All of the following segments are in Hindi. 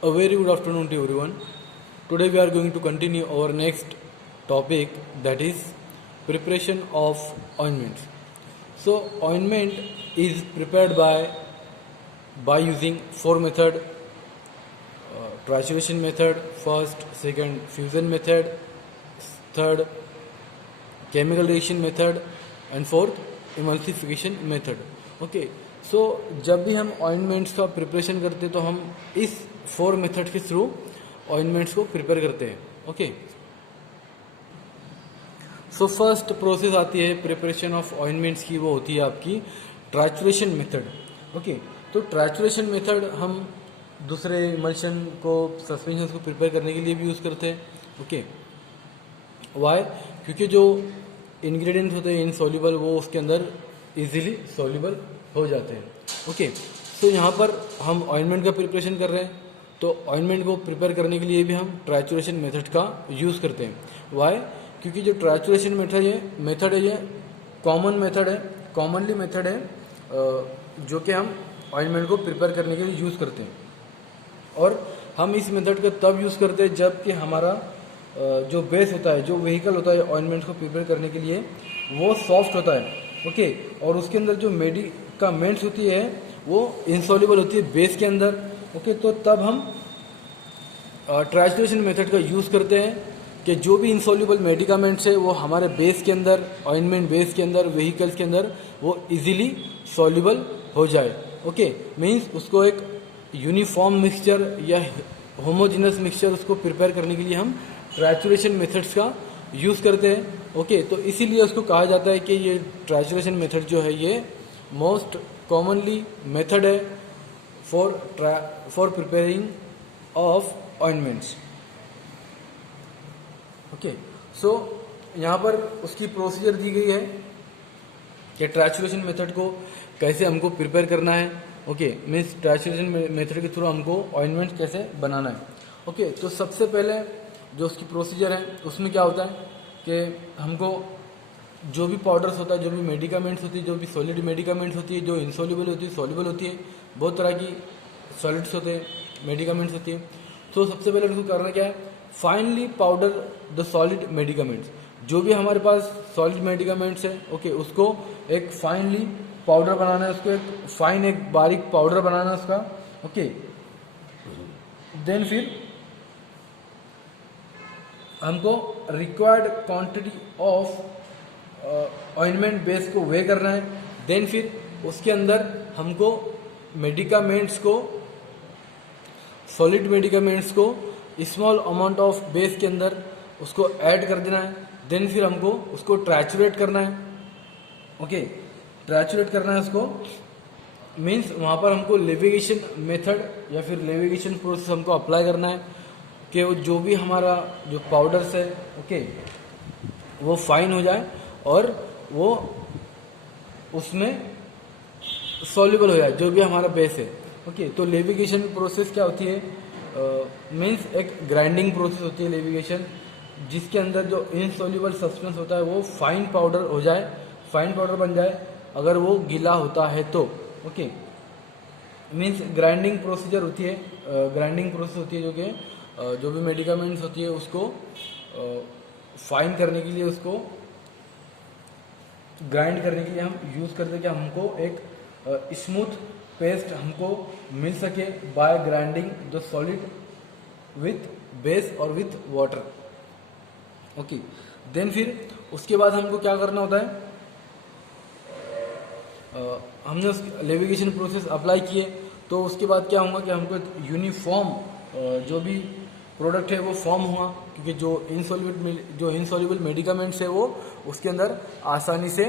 A very good afternoon to everyone. Today we are going to continue our next topic, that is preparation of ointments. So ointment is prepared by using four method: trituration method, first, second fusion method, third chemical reaction method and fourth emulsification method. Okay, so जब भी हम ऑइंटमेंट्स का प्रिपरेशन करते हैं तो हम इस फोर मेथड के थ्रू ऑइंटमेंट्स को प्रिपेयर करते हैं. ओके, सो फर्स्ट प्रोसेस आती है प्रिपरेशन ऑफ ऑइंटमेंट्स की, वो होती है आपकी ट्राचुरेशन मेथड. ओके, तो ट्राचुरेशन मेथड हम दूसरे इमल्शन को, सस्पेंशन को प्रिपेयर करने के लिए भी यूज़ करते हैं. Okay, why? क्योंकि जो इंग्रेडिएंट्स होते हैं इनसॉल्युबल, वो उसके अंदर इजीली सॉल्युबल हो जाते हैं. ओके, तो यहाँ पर हम ऑइंटमेंट का प्रिपरेशन कर रहे हैं, तो ऑइंटमेंट को प्रिपेयर करने के लिए भी हम ट्राचुरेशन मेथड का यूज़ करते हैं. वाई? क्योंकि जो ट्राचुरेशन मेथड है ये कॉमन मेथड है, कॉमनली मेथड है जो कि हम ऑइंटमेंट को प्रिपेयर करने के लिए यूज़ करते हैं. और हम इस मेथड का तब यूज़ करते हैं जब कि हमारा जो बेस होता है, जो व्हीकल होता है ऑइंटमेंट को प्रिपेयर करने के लिए, वो सॉफ्ट होता है. ओके, और उसके अंदर जो मेडिकामेंट्स होती है वो इनसॉल्युबल होती है बेस के अंदर. ओके, तो तब हम ट्रांसलेशन मेथड का यूज़ करते हैं कि जो भी इनसॉल्युबल मेडिकामेंट्स है वो हमारे बेस के अंदर, ऑइंटमेंट बेस के अंदर, व्हीकल्स के अंदर वो इजीली सॉल्युबल हो जाए. ओके, मीन्स उसको एक यूनिफॉर्म मिक्सचर या होमोजिनस मिक्सचर उसको प्रिपेयर करने के लिए हम ट्राचुरेशन मेथड्स का यूज़ करते हैं. ओके, तो इसीलिए उसको कहा जाता है कि ये ट्राचुरेशन मेथड जो है ये मोस्ट कॉमनली मेथड है for preparing of ointments. Okay, so यहाँ पर उसकी प्रोसीजर दी गई है कि ट्राचुरेशन मेथड को कैसे हमको प्रिपेयर करना है. ओके, मीन्स ट्राचुरेशन मेथड के थ्रू हमको ऑइंटमेंट कैसे बनाना है. ओके, तो सबसे पहले जो उसकी प्रोसीजर है उसमें क्या होता है कि हमको जो भी पाउडर्स होता है, जो भी मेडिकामेंट्स होती है, जो भी सॉलिड मेडिकामेंट्स होती है, जो इनसॉल्युबल होती है, सॉल्युबल होती है, बहुत तरह की सॉलिड्स होते हैं, मेडिकामेंट्स होती है. तो सबसे पहले उसको करना क्या है, finally powder the solid medicaments. जो भी हमारे पास सॉलिड मेडिकामेंट्स है, ओके, उसको एक फाइनली पाउडर बनाना है, उसको एक बारीक पाउडर बनाना है उसका. ओके, देन फिर हमको required quantity of ointment base को वे करना है. देन फिर उसके अंदर हमको मेडिकामेंट्स को, सॉलिड मेडिकामेंट्स को स्मॉल अमाउंट ऑफ बेस के अंदर उसको ऐड कर देना है. देन फिर हमको उसको ट्रैचुरेट करना है. ओके, ट्रैचुरेट करना है उसको, मीन्स वहाँ पर हमको लेविगेशन मेथड या फिर लेविगेशन प्रोसेस हमको अप्लाई करना है कि वो जो भी हमारा जो पाउडर्स है, ओके, वो फाइन हो जाए और वो उसमें सॉल्युबल हो जाए, जो भी हमारा बेस है. ओके, तो लेविगेशन प्रोसेस क्या होती है, मीन्स एक ग्राइंडिंग प्रोसेस होती है लेविगेशन, जिसके अंदर जो इनसॉल्युबल सब्सटेंस होता है वो फाइन पाउडर हो जाए, फाइन पाउडर बन जाए अगर वो गीला होता है तो. ओके, मीन्स ग्राइंडिंग प्रोसीजर होती है, ग्राइंडिंग प्रोसेस होती है जो कि जो भी मेडिकामेंट्स होती है उसको फाइन करने के लिए, उसको ग्राइंड करने के लिए हम यूज़ करते हैं कि हमको एक स्मूथ पेस्ट हमको मिल सके by grinding the solid with base और विथ वाटर. ओके, देन फिर उसके बाद हमको क्या करना होता है, हमने उस लेविगेशन प्रोसेस अप्लाई किए तो उसके बाद क्या होगा कि हमको यूनिफॉर्म जो भी प्रोडक्ट है वो फॉर्म हुआ, क्योंकि जो इनसॉल्युबल मेडिकामेंट्स है वो उसके अंदर आसानी से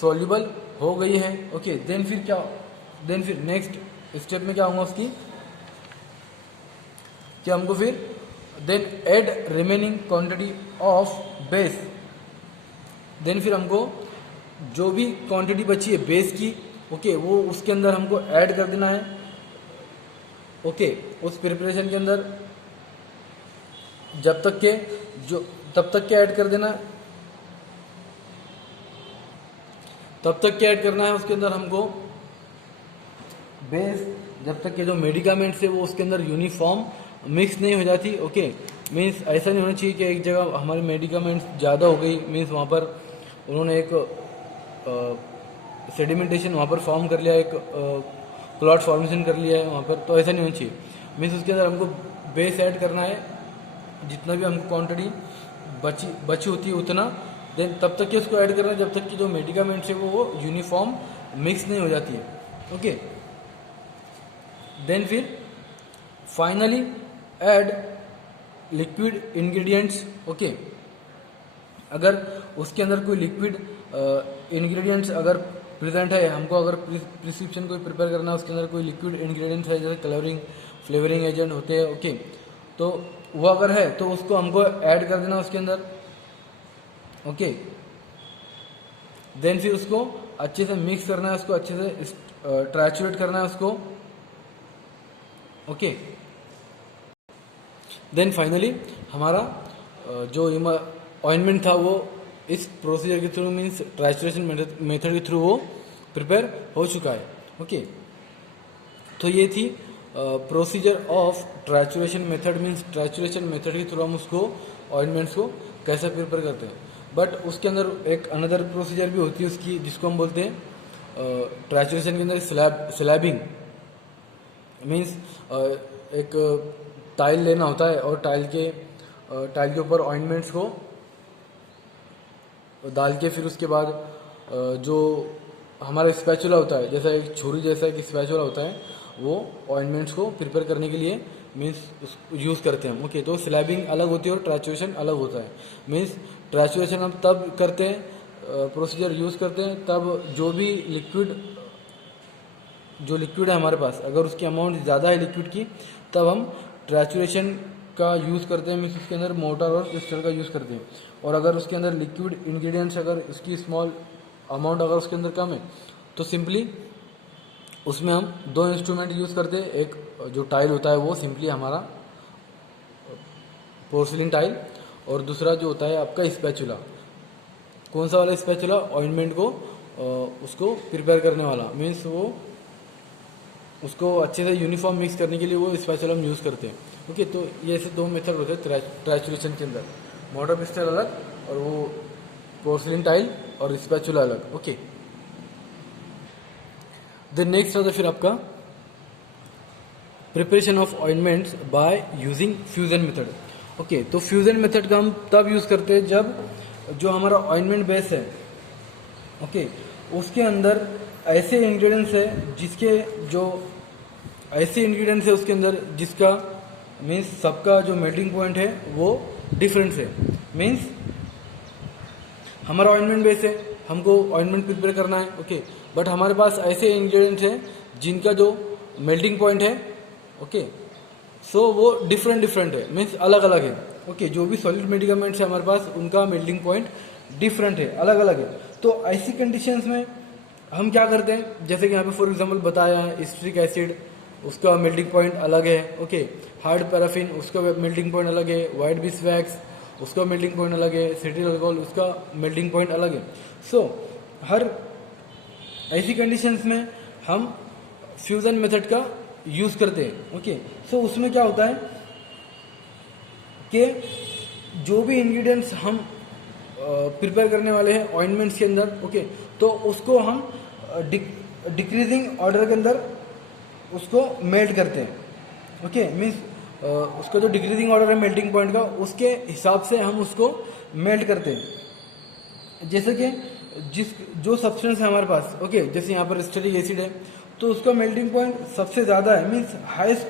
सॉल्युबल हो गई है. ओके, देन फिर नेक्स्ट स्टेप में क्या होगा उसकी, कि हमको फिर then add remaining quantity of base. Then फिर हमको जो भी क्वांटिटी बची है बेस की, ओके, वो उसके अंदर हमको ऐड कर देना है. ओके, उस प्रिपरेशन के अंदर तब तक के ऐड कर देना है, तब तक के ऐड करना है उसके अंदर हमको बेस जब तक कि जो मेडिकामेंट्स है वो उसके अंदर यूनिफॉर्म मिक्स नहीं हो जाती। ओके, मीन्स ऐसा नहीं होना चाहिए कि एक जगह हमारे मेडिकामेंट्स ज़्यादा हो गई, मीन्स वहाँ पर उन्होंने एक सेडिमेंटेशन वहाँ पर फॉर्म कर लिया, एक क्लॉट फॉर्मेशन कर लिया है वहाँ पर, तो ऐसा नहीं होना चाहिए। मीन्स उसके अंदर हमको बेस ऐड करना है, जितना भी हमको क्वांटिटी बची होती है उतना, देन तब तक कि उसको ऐड करना है जब तक कि जो मेडिकामेंट्स है वो यूनिफॉर्म मिक्स नहीं हो जाती है। ओके, देन फिर finally add liquid ingredients. Okay, अगर उसके अंदर कोई लिक्विड इंग्रेडिएंट्स अगर प्रेजेंट है, हमको अगर प्रिस्क्रिप्शन कोई प्रिपेयर करना है, उसके अंदर कोई लिक्विड इंग्रेडिएंट्स है जैसे कलरिंग फ्लेवरिंग एजेंट होते हैं। ओके, तो वो अगर है तो उसको हमको ऐड कर देना उसके अंदर। ओके, देन फिर उसको अच्छे से मिक्स करना है, उसको अच्छे से ट्रैचुरेट करना है उसको। ओके, देन फाइनली हमारा जो ऑइंटमेंट था वो इस प्रोसीजर के थ्रू, मीन्स ट्रैचुरेशन मेथड के थ्रू वो प्रिपेयर हो चुका है। ओके, तो ये थी procedure of trituration method, means trituration method के थ्रू हम उसको ऑइंटमेंट्स को कैसे प्रिपेयर करते हैं। बट उसके अंदर एक अनदर प्रोसीजर भी होती है उसकी, जिसको हम बोलते हैं ट्रैचुरेशन के अंदर स्लैबिंग। मीन्स एक टाइल लेना होता है और टाइल के ऊपर ऑइंटमेंट्स को डाल के फिर उसके बाद जो हमारा स्पैचुला होता है, जैसा एक छुरी जैसा एक स्पैचुला होता है, वो ऑइंटमेंट्स को प्रिपेयर करने के लिए मीन्स यूज़ करते हैं। ओके, तो स्लैबिंग अलग होती है और ट्रैचुरेशन अलग होता है। मीन्स ट्रैचुरेशन हम तब करते हैं, प्रोसीजर यूज़ करते हैं तब जो भी लिक्विड है हमारे पास, अगर उसकी अमाउंट ज़्यादा है लिक्विड की, तब हम ट्रैचुरेशन का यूज़ करते हैं, मीन्स उसके अंदर मोटर और पिस्टल का यूज़ करते हैं। और अगर उसके अंदर लिक्विड इंग्रेडिएंट्स अगर उसकी स्मॉल अमाउंट अगर उसके अंदर कम है, तो सिंपली उसमें हम दो इंस्ट्रूमेंट यूज़ करते हैं। एक जो टाइल होता है वो सिंपली हमारा पोर्सिलिन टाइल, और दूसरा जो होता है आपका स्पैचुला। कौन सा वाला स्पैचुला? ऑइंटमेंट को उसको प्रिपेयर करने वाला, मीन्स वो उसको अच्छे से यूनिफॉर्म मिक्स करने के लिए वो स्पैचुला हम यूज़ करते हैं। ओके, तो ये ऐसे दो मेथड होते हैं ट्रैचुरेशन के अंदर, मोटर पिस्टल अलग और वो पोर्सिलिन टाइल और स्पैचुला अलग। ओके, देन नेक्स्ट आता है फिर आपका preparation of ointments by using fusion method. Okay, तो फ्यूजन मेथड का हम तब यूज़ करते हैं जब जो हमारा ऑइंटमेंट बेस है, ओके, उसके अंदर ऐसे इंग्रेडिएंट्स है उसके अंदर जिसका मीन्स सबका जो मेल्टिंग पॉइंट है वो डिफरेंस है। मीन्स हमारा ऑइंटमेंट बेस है, हमको ऑइंटमेंट प्रिपेयर करना है। ओके, बट हमारे पास ऐसे इंग्रेडिएंट्स हैं जिनका जो मेल्टिंग पॉइंट है, ओके, सो वो डिफरेंट है, मीन्स अलग अलग है। ओके, जो भी सॉलिड मेडिकामेंट्स है हमारे पास उनका मेल्टिंग पॉइंट डिफरेंट है, अलग अलग है। तो ऐसी कंडीशंस में हम क्या करते हैं, जैसे कि यहाँ पे फॉर एग्जांपल बताया है, स्ट्रिक एसिड उसका मेल्टिंग पॉइंट अलग है। ओके, हार्ड पैराफिन उसका मेल्टिंग पॉइंट अलग है, वाइट बीस वैक्स उसका मेल्टिंग पॉइंट अलग है, सिट्रिल अल्कोहल उसका मेल्टिंग पॉइंट अलग है। सो हर ऐसी कंडीशंस में हम फ्यूजन मेथड का यूज़ करते हैं। ओके, सो उसमें क्या होता है कि जो भी इंग्रेडिएंट्स हम प्रिपेयर करने वाले हैं ऑइंटमेंट्स के अंदर, ओके, तो उसको हम डिक्रीजिंग ऑर्डर के अंदर उसको मेल्ट करते हैं। ओके, मीन्स उसका जो डिक्रीजिंग ऑर्डर है मेल्टिंग पॉइंट का, उसके हिसाब से हम उसको मेल्ट करते हैं। जैसे कि जो सब्सटेंस है हमारे पास, ओके, जैसे यहाँ पर स्टेरिक एसिड है तो उसका मेल्टिंग पॉइंट सबसे ज़्यादा है, मीन्स हाईएस्ट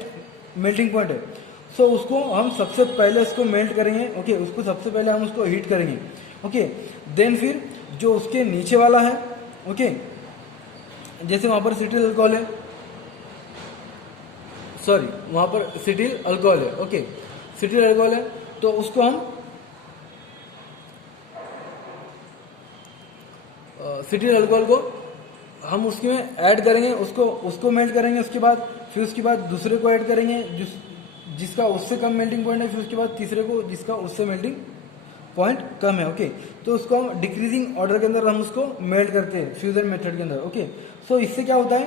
मेल्टिंग पॉइंट है। सो उसको हम सबसे पहले उसको मेल्ट करेंगे। ओके, उसको सबसे पहले हम उसको हीट करेंगे। ओके, देन फिर जो उसके नीचे वाला है, ओके, जैसे वहाँ पर सिट्रिल अल्कोहल है, सॉरी वहाँ पर सिटिल अल्कोहल है। ओके, सिटिल अल्कोहल है तो उसको हम सिटिल अल्कोहल को हम उसमें ऐड करेंगे, उसको मेल्ट करेंगे। उसके बाद दूसरे को ऐड करेंगे जिसका उससे कम मेल्टिंग पॉइंट है, फिर उसके बाद तीसरे को जिसका उससे मेल्टिंग पॉइंट कम है। ओके, तो उसको हम डिक्रीजिंग ऑर्डर के अंदर हम उसको मेल्ट करते हैं फ्यूजन मेथड के अंदर। ओके, सो इससे क्या होता है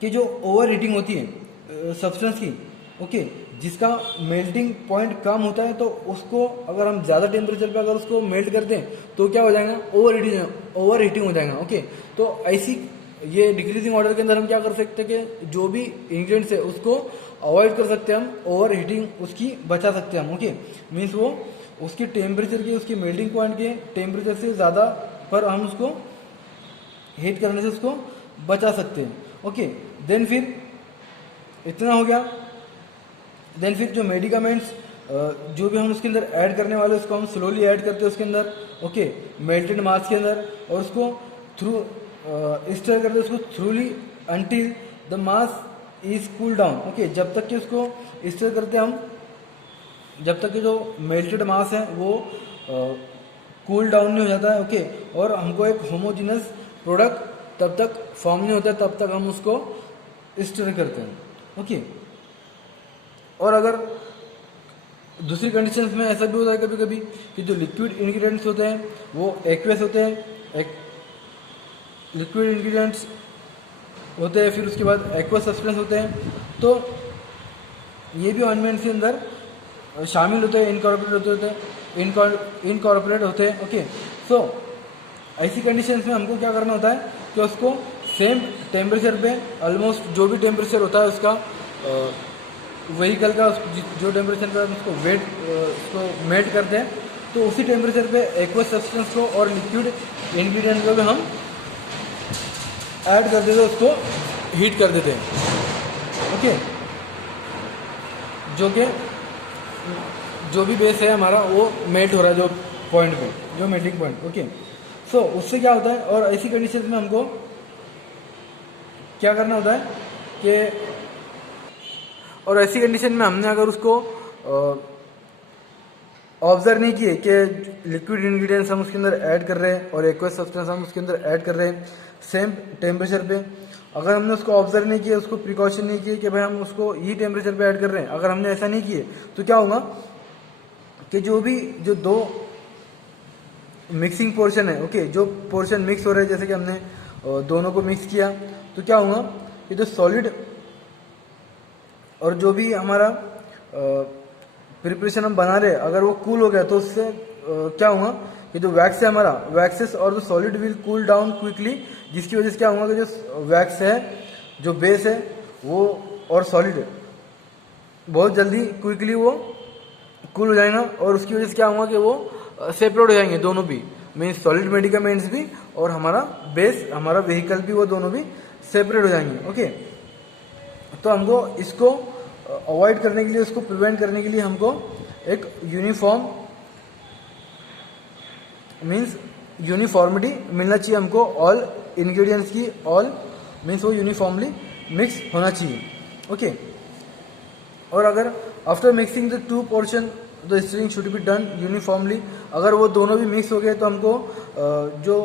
कि जो ओवर हीटिंग होती है सब्सटेंस की, ओके, जिसका मेल्टिंग पॉइंट कम होता है, तो उसको अगर हम ज़्यादा टेम्परेचर पे अगर उसको मेल्ट करते हैं तो क्या हो जाएगा, ओवर हीटिंग हो जाएगा। ओके, तो ऐसी ये डिक्रीजिंग ऑर्डर के अंदर हम क्या कर सकते हैं कि जो भी इंग्रेडिएंट्स है उसको अवॉइड कर सकते हैं, हम ओवर हीटिंग उसकी बचा सकते हैं हम। ओके, मीन्स वो उसकी टेम्परेचर की, उसकी मेल्टिंग पॉइंट के टेम्परेचर से ज़्यादा पर हम उसको हीट करने से उसको बचा सकते हैं। ओके, देन फिर इतना हो गया। देन फिर जो मेडिकामेंट्स जो भी हम उसके अंदर ऐड करने वाले उसको हम स्लोली ऐड करते हैं उसके अंदर, ओके, मेल्टेड मास के अंदर, और उसको थ्रू स्टर करते हैं उसको थ्रूली until the mass is cool down. Okay, जब तक कि उसको स्टर करते हैं हम, जब तक कि जो मेल्टेड मास है वो कूल डाउन नहीं हो जाता है। ओके, और हमको एक होमोजिनस प्रोडक्ट तब तक फॉर्म नहीं होता है, तब तक हम उसको स्टर करते हैं। ओके, और अगर दूसरी कंडीशंस में ऐसा भी होता है कभी कभी कि जो लिक्विड इंग्रेडिएंट्स होते हैं वो एक्वेस होते हैं, लिक्विड इंग्रेडिएंट्स होते हैं, फिर उसके बाद एक्वा सब्सटेंस होते हैं, तो ये भी ऑइंटमेंट के अंदर शामिल होते हैं, इनकॉर्पोरेट होते हैं। ओके, सो ऐसी कंडीशंस में हमको क्या करना होता है कि उसको सेम टेम्परेचर पे, ऑलमोस्ट जो भी टेम्परेचर होता है उसका व्हीकल का, जो टेम्परेचर पे उसको वेट उसको मेल्ट करते हैं, तो उसी टेम्परेचर पे एक्वस सब्सटेंस को और लिक्विड इंग्रेडिएंट को भी हम ऐड कर देते हैं, उसको हीट कर देते हैं। ओके, जो भी बेस है हमारा वो मेल्ट हो रहा है जो पॉइंट पे, जो मेल्टिंग पॉइंट। ओके, सो उससे क्या होता है, और ऐसी कंडीशन में हमको क्या करना होता है कि, और ऐसी कंडीशन में हमने अगर उसको ऑब्जर्व नहीं किए कि लिक्विड इंग्रेडिएंट्स हम उसके अंदर ऐड कर रहे हैं और एक्वस सब्सटेंस हम उसके अंदर ऐड कर रहे हैं सेम टेम्परेचर पे, अगर हमने उसको ऑब्जर्व नहीं किया, उसको प्रिकॉशन नहीं किए कि भाई हम उसको ये टेम्परेचर पे ऐड कर रहे हैं, अगर हमने ऐसा नहीं किए तो क्या होगा कि जो दो मिक्सिंग पोर्शन है, ओके, जो पोर्शन मिक्स हो रहे हैं, जैसे कि हमने दोनों को मिक्स किया, तो क्या होगा कि जो सॉलिड और जो भी हमारा प्रिपरेशन हम बना रहे हैं, अगर वो कूल हो गया तो उससे क्या होगा कि जो वैक्स है हमारा, वैक्सेस और जो solid will cool down quickly, जिसकी वजह से क्या होगा कि जो वैक्स है, जो बेस है वो और सॉलिड बहुत जल्दी क्विकली वो कूल हो जाएगा, और उसकी वजह से क्या होगा कि वो सेपरेट हो जाएंगे दोनों भी, मीन्स सॉलिड मेडिकामेंट्स भी और हमारा बेस, हमारा व्हीकल भी, वो दोनों भी सेपरेट हो जाएंगे। ओके, तो हमको इसको अवॉइड करने के लिए, उसको प्रिवेंट करने के लिए हमको एक यूनिफॉर्म मीन्स यूनिफॉर्मिटी मिलना चाहिए हमको, ऑल इंग्रेडिएंट्स की, ऑल मीन्स वो यूनिफॉर्मली मिक्स होना चाहिए। ओके, और अगर after mixing the two portion the stirring should be done uniformly, अगर वो दोनों भी मिक्स हो गए तो हमको जो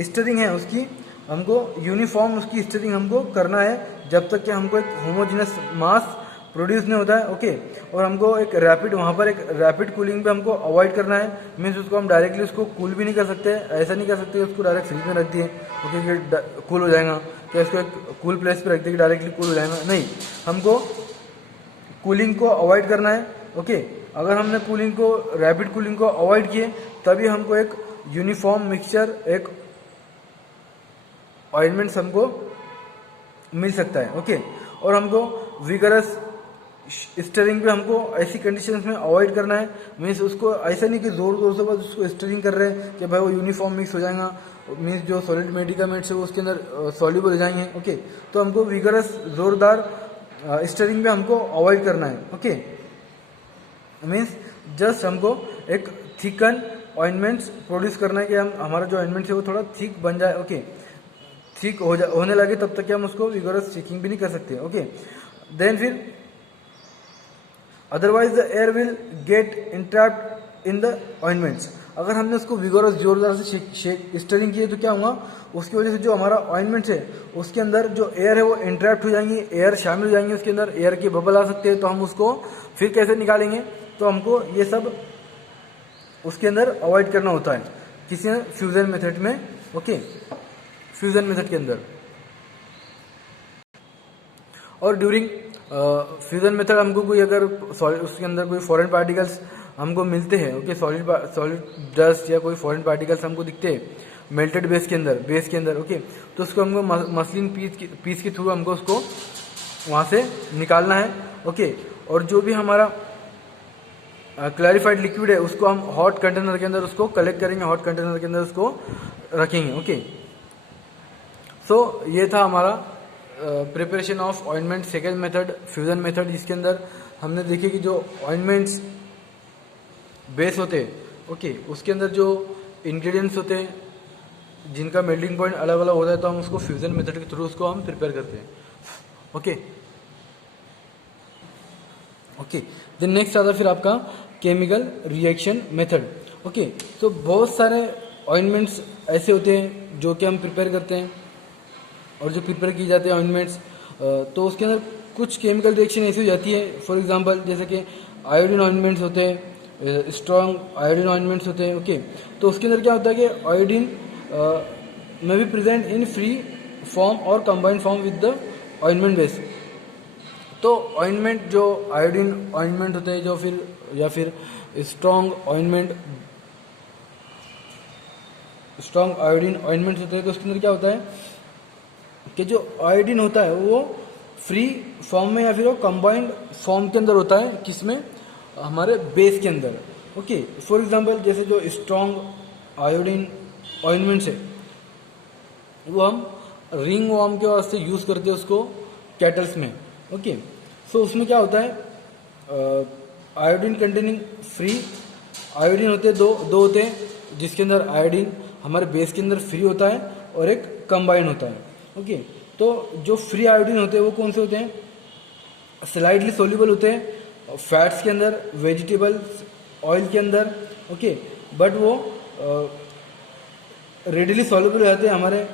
स्टरिंग है उसकी हमको यूनिफॉर्म उसकी स्टरिंग हमको करना है, जब तक कि हमको एक होमोजिनस मास प्रोड्यूस नहीं होता है। ओके, और हमको एक रैपिड, वहाँ पर एक रैपिड कूलिंग पे हमको अवॉइड करना है, मीन्स उसको हम डायरेक्टली उसको कूल भी नहीं कर सकते, ऐसा नहीं कर सकते उसको डायरेक्ट फ्रिज में रख दिए, ओके, कि कूल हो जाएगा, तो इसको एक कूल प्लेस पे रख दिए कि डायरेक्टली कूल हो जाएगा, नहीं, हमको कूलिंग को अवॉइड करना है। ओके, अगर हमने कूलिंग को, रैपिड कूलिंग को अवॉइड किए, तभी हमको एक यूनिफॉर्म मिक्सचर, एक ऑइलमेंट्स हमको मिल सकता है। ओके, और हमको विगरस स्टरिंग पे हमको ऐसी कंडीशंस में अवॉइड करना है, मीन्स उसको ऐसा नहीं कि जोर जोर से बस उसको स्टरिंग कर रहे हैं कि भाई वो यूनिफॉर्म मिक्स हो जाएगा, मीन्स जो सॉलिड मेडिकामेंट्स है वो उसके अंदर सॉल्युबल हो जाएंगे। ओके, तो हमको विगरस जोरदार स्टरिंग पे हमको अवॉइड करना है। ओके, मीन्स जस्ट हमको एक थिकन ऑइंटमेंट्स प्रोड्यूस करना है कि हम, हमारा जो ऑइंटमेंट है वो थोड़ा थिक बन जाए। ओके, ठीक होने लगे तब तक कि हम उसको विगरस शेकिंग भी नहीं कर सकते। ओके, देन फिर otherwise the air will get entrapped in the ointments, अगर हमने उसको विगोरस जोरदार से स्टरिंग किए तो क्या होगा, उसकी वजह से जो हमारा ऑइंटमेंट है उसके अंदर जो एयर है वो इंट्रैप्ट हो जाएंगी, एयर शामिल हो जाएंगी उसके अंदर, एयर के बबल आ सकते हैं, तो हम उसको फिर कैसे निकालेंगे, तो हमको ये सब उसके अंदर अवॉइड करना होता है किसी फ्यूजन मेथड में। ओके, फ्यूजन मेथड के अंदर और ड्यूरिंग फ्यूजन मेथड हमको कोई अगर उसके अंदर कोई फॉरेन पार्टिकल्स हमको मिलते हैं, ओके, सॉलिड डस्ट या कोई फॉरेन पार्टिकल्स हमको दिखते हैं मेल्टेड बेस के अंदर, ओके, तो उसको हमको मसलिन पीस के थ्रू हमको उसको वहाँ से निकालना है, ओके। और जो भी हमारा क्लैरिफाइड लिक्विड है उसको हम हॉट कंटेनर के अंदर उसको कलेक्ट करेंगे, हॉट कंटेनर के अंदर उसको रखेंगे, ओके। सो ये था हमारा preparation of ointment second method, fusion method. इसके अंदर हमने देखे कि जो ऑइंटमेंट्स बेस होते हैं, ओके, उसके अंदर जो इंग्रेडिएंट्स होते हैं जिनका मेल्टिंग पॉइंट अलग अलग होता है, तो हम उसको फ्यूजन मेथड के थ्रू उसको हम प्रिपेयर करते हैं, ओके। ओके, देन नेक्स्ट आता फिर आपका केमिकल रिएक्शन मेथड, ओके। तो बहुत सारे ऑइंटमेंट्स ऐसे होते हैं जो कि हम प्रिपेयर करते हैं और जो प्रिपेयर की जाते हैं ऑइंटमेंट्स, तो उसके अंदर कुछ केमिकल रिएक्शन ऐसी हो जाती है, फॉर एग्जांपल जैसे कि आयोडीन ऑइंटमेंट्स होते हैं, स्ट्रॉन्ग आयोडीन ऑइंटमेंट्स होते हैं, ओके। तो उसके अंदर क्या होता है कि आयोडीन में be present in free form और combined form with the ointment base. तो ऑइंटमेंट जो आयोडीन ऑइंटमेंट होते हैं जो फिर स्ट्रॉन्ग आयोडीन ऑइंटमेंट्स होते हैं, तो उसके अंदर क्या होता है कि जो आयोडीन होता है वो फ्री फॉर्म में या फिर वो कंबाइंड फॉर्म के अंदर होता है, किसमें, हमारे बेस के अंदर, ओके। फॉर एग्जांपल जैसे जो स्ट्रॉन्ग आयोडीन ऑइंटमेंट्स है वो हम रिंग वॉर्म के वास्ते यूज़ करते हैं उसको कैटल्स में, ओके। सो उसमें क्या होता है, आयोडीन कंटेनिंग फ्री आयोडीन होते हैं, दो होते हैं, जिसके अंदर आयोडीन हमारे बेस के अंदर फ्री होता है और एक कंबाइन होता है, ओके। तो जो फ्री आयोडीन होते हैं वो कौन से होते हैं, स्लाइडली सोल्यूबल होते हैं फैट्स के अंदर, वेजिटेबल्स ऑयल के अंदर, ओके, बट वो रेडिली सॉल्युबल हो जाते हैं हमारे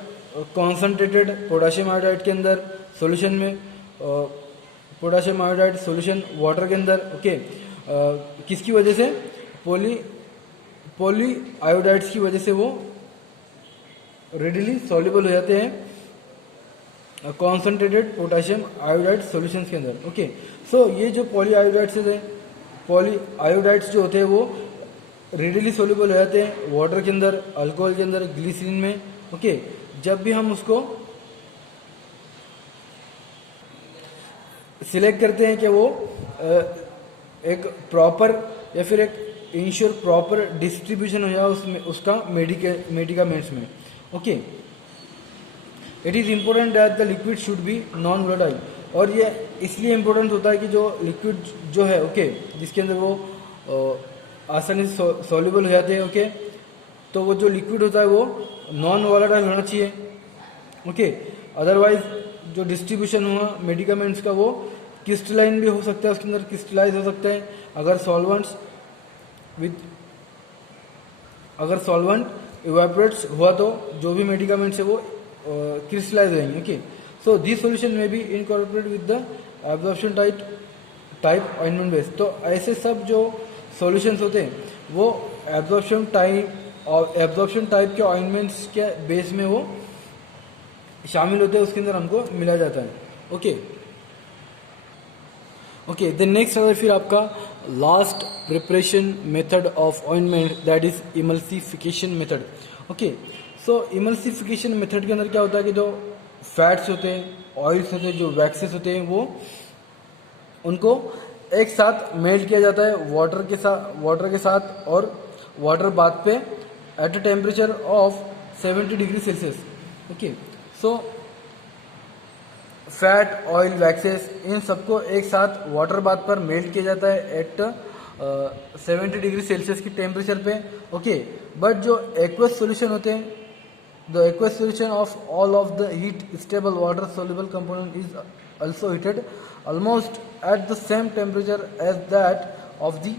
कॉन्सनट्रेटेड पोटेशियम आयोडाइड के अंदर सॉल्यूशन में, पोटेशियम आयोडाइड सॉल्यूशन वाटर के अंदर, ओके। किसकी वजह से, पॉली आयोडाइड्स की वजह से वो रेडिली सॉल्युबल हो जाते हैं कॉन्सनट्रेटेड पोटेशियम आयोडाइड सॉल्यूशंस के अंदर, ओके। सो ये जो पॉली आयोडाइड्स जो होते हैं वो रेडिली सॉल्युबल हो जाते हैं वाटर के अंदर, अल्कोहल के अंदर, ग्लिसरीन में, ओके। जब भी हम उसको सिलेक्ट करते हैं कि वो एक प्रॉपर या फिर एक इंश्योर प्रॉपर डिस्ट्रीब्यूशन हो जाए उसमें उसका मेडिकामेंट्स में, okay. It is important that the liquid should be non volatile, और ये इसलिए इम्पोर्टेंट होता है कि जो लिक्विड जो है, ओके, जिसके अंदर वो आसानी से सॉल्युबल हो जाते हैं, ओके, तो वो जो लिक्विड होता है वो नॉन वोलेटाइल होना चाहिए, ओके। अदरवाइज जो डिस्ट्रीब्यूशन हुआ मेडिकामेंट्स का वो क्रिस्टलाइन भी हो सकता है, उसके अंदर क्रिस्टलाइज हो सकता है अगर सॉल्वेंट इवेपोरेट्स हुआ तो जो भी मेडिकामेंट्स है वो क्रिस्टलाइज होंगे, ओके। सो दिस सॉल्यूशन में be incorporate with the absorption type ointment base. तो ऐसे सब जो सॉल्यूशंस होते हैं वो एब्जॉर्प्शन टाइप के ऑइंटमेंट्स के बेस में वो शामिल होते हैं, उसके अंदर हमको मिला जाता है, ओके। ओके, देन नेक्स्ट अगर फिर आपका last preparation method of ointment, that is emulsification method, okay. So emulsification method के अंदर क्या होता है कि जो फैट्स होते हैं, ऑयल्स होते हैं, जो वैक्सेस होते हैं, वो उनको एक साथ मेल्ट किया जाता है वाटर के साथ और वाटर बाथ पे at a temperature of 70 degree Celsius, okay. So fat, oil, waxes, इन सबको एक साथ वाटर बाथ पर मेल्ट किया जाता है एट 70 डिग्री सेल्सियस की टेम्परेचर पे, ओके। बट जो एक्वस सॉल्यूशन होते हैं, the aqueous solution of all of the heat stable water soluble component is also heated almost at the same temperature as that of the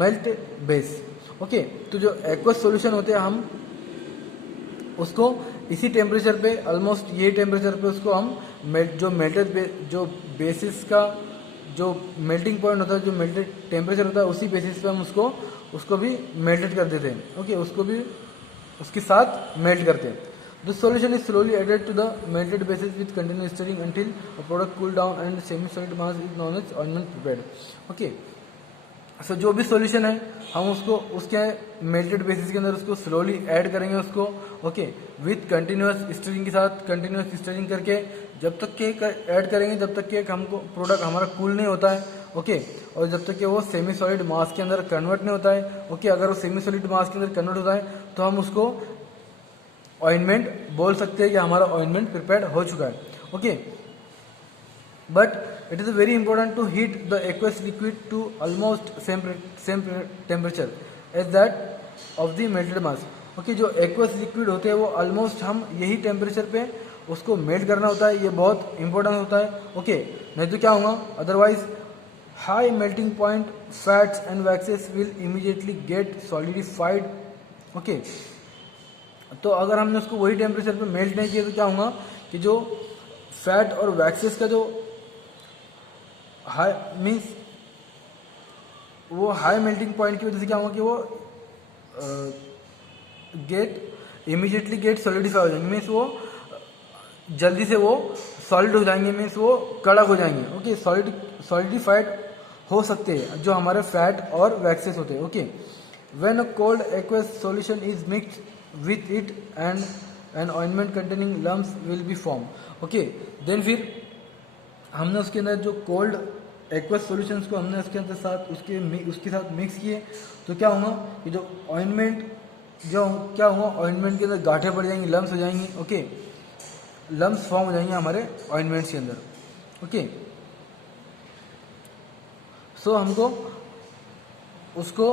melt base, okay। तो जो aqueous solution होते हैं हम उसको इसी टेम्परेचर पे, ऑलमोस्ट ये टेम्परेचर पे उसको हम जो बेसिस का जो मेल्टिंग पॉइंट होता है, जो मेल्टेड टेम्परेचर होता है, उसी बेसिस पे हम उसको भी मेल्टेड कर देते हैं, ओके, उसको भी उसके साथ मेल्ट करते हैं। The solution is slowly added to the melted basis with continuous stirring until a product cool down and semi-solid mass is known as ointment prepared. Okay. सो जो भी सॉल्यूशन है हम उसको उसके मेल्टेड बेसिस के अंदर उसको स्लोली ऐड करेंगे उसको, ओके, विथ कंटिन्यूस स्टिरिंग के साथ कंटिन्यूस स्टिरिंग करके जब तक के ऐड करेंगे जब तक के हमको प्रोडक्ट हमारा कूल नहीं होता है, ओके, और जब तक कि वो सेमी सॉलिड मास के अंदर कन्वर्ट नहीं होता है, ओके। अगर वो सेमी सॉलिड मास के अंदर कन्वर्ट होता है तो हम उसको ऑइंटमेंट बोल सकते हैं कि हमारा ऑइंटमेंट प्रिपेयर्ड हो चुका है, okay. But it is very important to heat the aqueous liquid to almost same temperature as that of the melted mass. Okay, जो एक्वस लिक्विड होते हैं वो ऑलमोस्ट हम यही टेम्परेचर पे उसको मेल्ट करना होता है, ये बहुत इंपॉर्टेंट होता है, ओके। नहीं तो क्या होगा, otherwise high melting point fats and waxes will immediately gate solidified, okay. तो अगर हमने उसको वही टेम्परेचर पे मेल्ट नहीं किया तो क्या होगा कि जो फैट और वैक्सेस का जो हाई मीन्स वो हाई मेल्टिंग पॉइंट की वजह से क्या होगा कि वो इमीडिएटली गेट सॉलिडिफाई हो जाएंगे, मीन्स वो जल्दी से वो सॉलिड हो जाएंगे, मीन्स वो कड़क हो जाएंगे, ओके। सॉलिडिफाइड हो सकते हैं जो हमारे फैट और वैक्सेस होते हैं, okay. When a cold aqueous solution is mixed with it and an ointment containing lumps will be form, okay. Then फिर हमने उसके अंदर जो कोल्ड एक्वस सॉल्यूशंस को हमने उसके अंदर साथ उसके साथ मिक्स किए तो क्या होगा कि जो ऑइंटमेंट जो क्या होगा ऑइंटमेंट के अंदर गांठें पड़ जाएंगी, लम्स हो जाएंगी, ओके, लम्स फॉर्म हो जाएंगे हमारे ऑइंटमेंट्स के अंदर, ओके। सो हमको उसको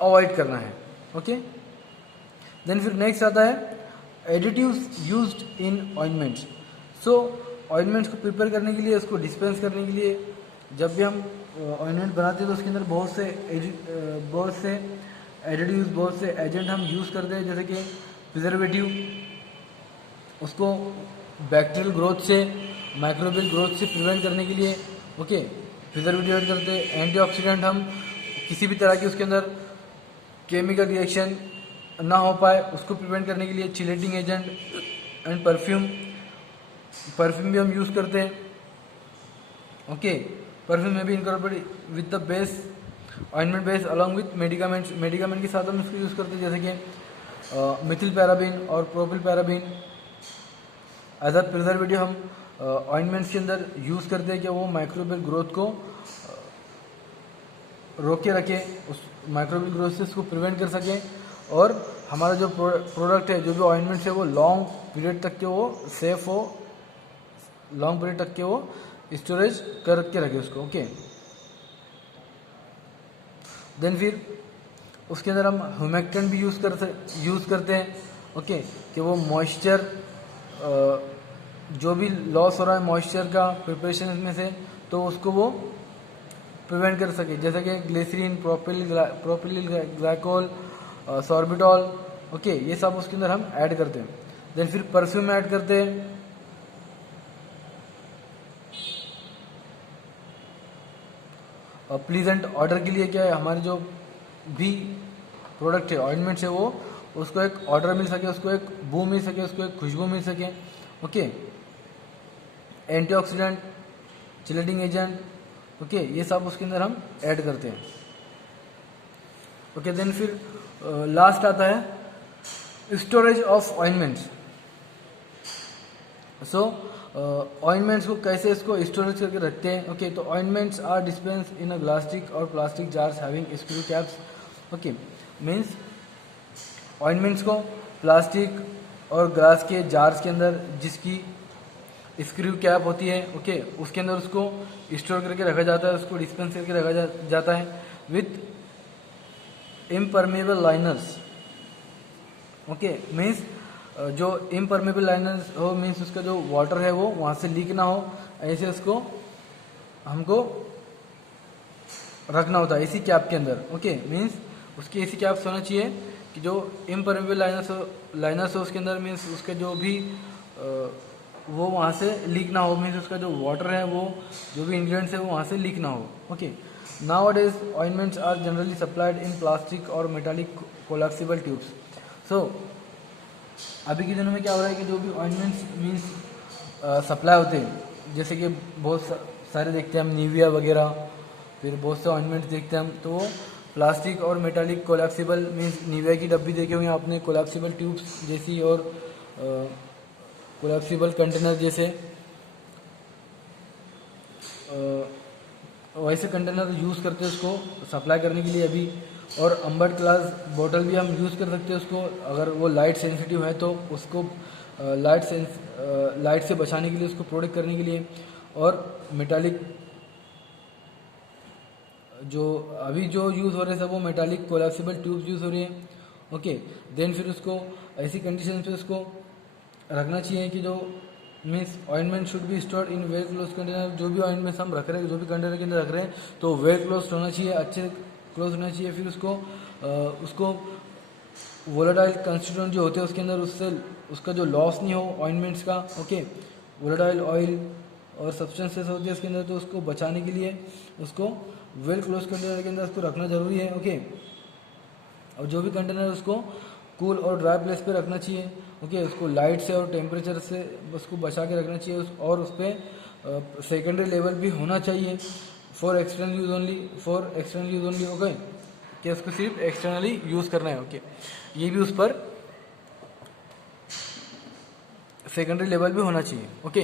अवॉइड करना है, ओके। देन फिर नेक्स्ट आता है additives used in ointments. So ointments को प्रिपेयर करने के लिए, उसको डिस्पेंस करने के लिए जब भी हम ऑइंटमेंट बनाते हैं तो उसके अंदर बहुत से एडिटिव्स, बहुत से एजेंट हम यूज़ करते हैं, जैसे कि प्रिजर्वेटिव, उसको बैक्टीरियल ग्रोथ से, माइक्रोबियल ग्रोथ से प्रिवेंट करने के लिए, ओके, प्रिजर्वेटिव ऐड करते हैं। एंटीऑक्सीडेंट, हम किसी भी तरह की उसके अंदर केमिकल रिएक्शन ना हो पाए उसको प्रिवेंट करने के लिए चिलेटिंग एजेंट एंड परफ्यूम भी हम यूज़ करते हैं, ओके। परफ्यूम में भी incorporate with the base ointment base along with medicament के साथ हम इसको यूज़ करते हैं, जैसे कि मिथिल पैराबीन और propyl paraben as a preservative हम ऑइंटमेंट्स के अंदर यूज़ करते हैं कि वो माइक्रोबियल ग्रोथ को रोक के रखे, उस माइक्रोबियल ग्रोथ से उसको प्रिवेंट कर सके और हमारा जो प्रोडक्ट है, जो भी ऑइंटमेंट्स है, वो लॉन्ग पीरियड तक के वो सेफ हो, लॉन्ग पीरियड तक के वो स्टोरेज करके रखे उसको, ओके। देन फिर उसके अंदर हम ह्यूमेक्टेंट भी यूज़ करते हैं, ओके, कि वो मॉइस्चर जो भी लॉस हो रहा है मॉइस्चर का प्रिपरेशन में से, तो उसको वो प्रिवेंट कर सके, जैसे कि glycerine, propyl glycol, sorbitol, okay, ये सब उसके अंदर हम ऐड करते हैं। देन फिर परफ्यूम ऐड करते हैं, प्लीजेंट ऑर्डर के लिए क्या है, हमारे जो भी प्रोडक्ट है, ऑइंटमेंट्स है, वो उसको एक ऑर्डर मिल सके, उसको एक बू मिल सके, उसको एक खुशबू मिल सके, okay. Antioxidant, chelating agent, okay, ये सब उसके अंदर हम ऐड करते हैं, ओके। देन फिर लास्ट आता है storage of ointments. So ointments को कैसे इसको स्टोरेज करके रखते हैं, ओके। तो ऑइंटमेंट्स आर डिस्पेंस इन अ ग्लास्टिक और plastic jars having screw caps, okay. Means ointments को प्लास्टिक और ग्लास के जार्स के अंदर जिसकी स्क्रू कैप होती है, ओके, उसके अंदर उसको स्टोर करके रखा जाता है, उसको डिस्पेंस करके रखा जाता है with impermeable liners, okay. Means जो इम्परमेबल लाइनर्स हो, मीन्स उसका जो वाटर है वो वहाँ से लीक ना हो, ऐसे उसको हमको रखना होता है इसी कैप के अंदर, ओके। मीन्स उसकी ऐसी कैप्स होना चाहिए कि जो इम्परमेबल लाइनर्स हो उसके अंदर, मीन्स उसके जो भी वो वहाँ से लीक ना हो, मीन्स उसका जो वाटर है वो जो भी इंग्रेडिएंट्स है वो वहाँ से लीक ना हो, okay. Nowadays, ointments are generally supplied in plastic or metallic collapsible tubes. So, अभी के दिनों में क्या हो रहा है कि जो भी ऑइंटमेंट्स मीन्स सप्लाई होते हैं, जैसे कि बहुत सारे देखते हैं हम निविया वगैरह, फिर बहुत से ऑइंटमेंट्स देखते हैं हम, तो वो प्लास्टिक और मेटालिक कोलैप्सिबल मीन्स निविया की डब्बी देखे होंगे आपने, कोलैप्सिबल ट्यूब्स जैसी और कोलैप्सिबल कंटेनर जैसे वैसे कंटेनर यूज़ करते हैं उसको सप्लाई करने के लिए अभी। और अम्बर्ट क्लास बॉटल भी हम यूज़ कर सकते हैं उसको, अगर वो लाइट सेंसिटिव है तो उसको लाइट से बचाने के लिए, उसको प्रोटेक्ट करने के लिए। और मेटालिक जो अभी जो यूज़ हो रहे हैं सब वो मेटालिक कोलैप्सिबल ट्यूब्स यूज़ हो रही हैं। ओके, देन फिर उसको ऐसी कंडीशन पे उसको रखना चाहिए कि जो means ointment should be stored in well close container. जो भी ऑइंटमेंट हम रख रहे हैं, जो भी कंटेनर के अंदर रख रहे हैं, तो वेल क्लोज होना चाहिए, अच्छे क्लोज होना चाहिए। फिर उसको वोलेटाइल कंस्टिट्यूएंट जो होते हैं उसके अंदर, उससे उसका जो लॉस नहीं हो ऑइंटमेंट्स का। ओके, वोलेटाइल ऑयल और सब्सटेंसेस होती है उसके अंदर, तो उसको बचाने के लिए उसको वेल क्लोज कंटेनर के अंदर उसको रखना ज़रूरी है। ओके, और जो भी कंटेनर है उसको कूल और ड्राई प्लेस पे रखना चाहिए। ओके, उसको लाइट से और टेम्परेचर से उसको बचा के रखना चाहिए। और उस पर सेकेंडरी लेवल भी होना चाहिए for external use only, for external use only. Okay, कि उसको सिर्फ एक्सटर्नली यूज़ करना है। ओके, ये भी उस पर सेकेंडरी लेवल भी होना चाहिए। ओके।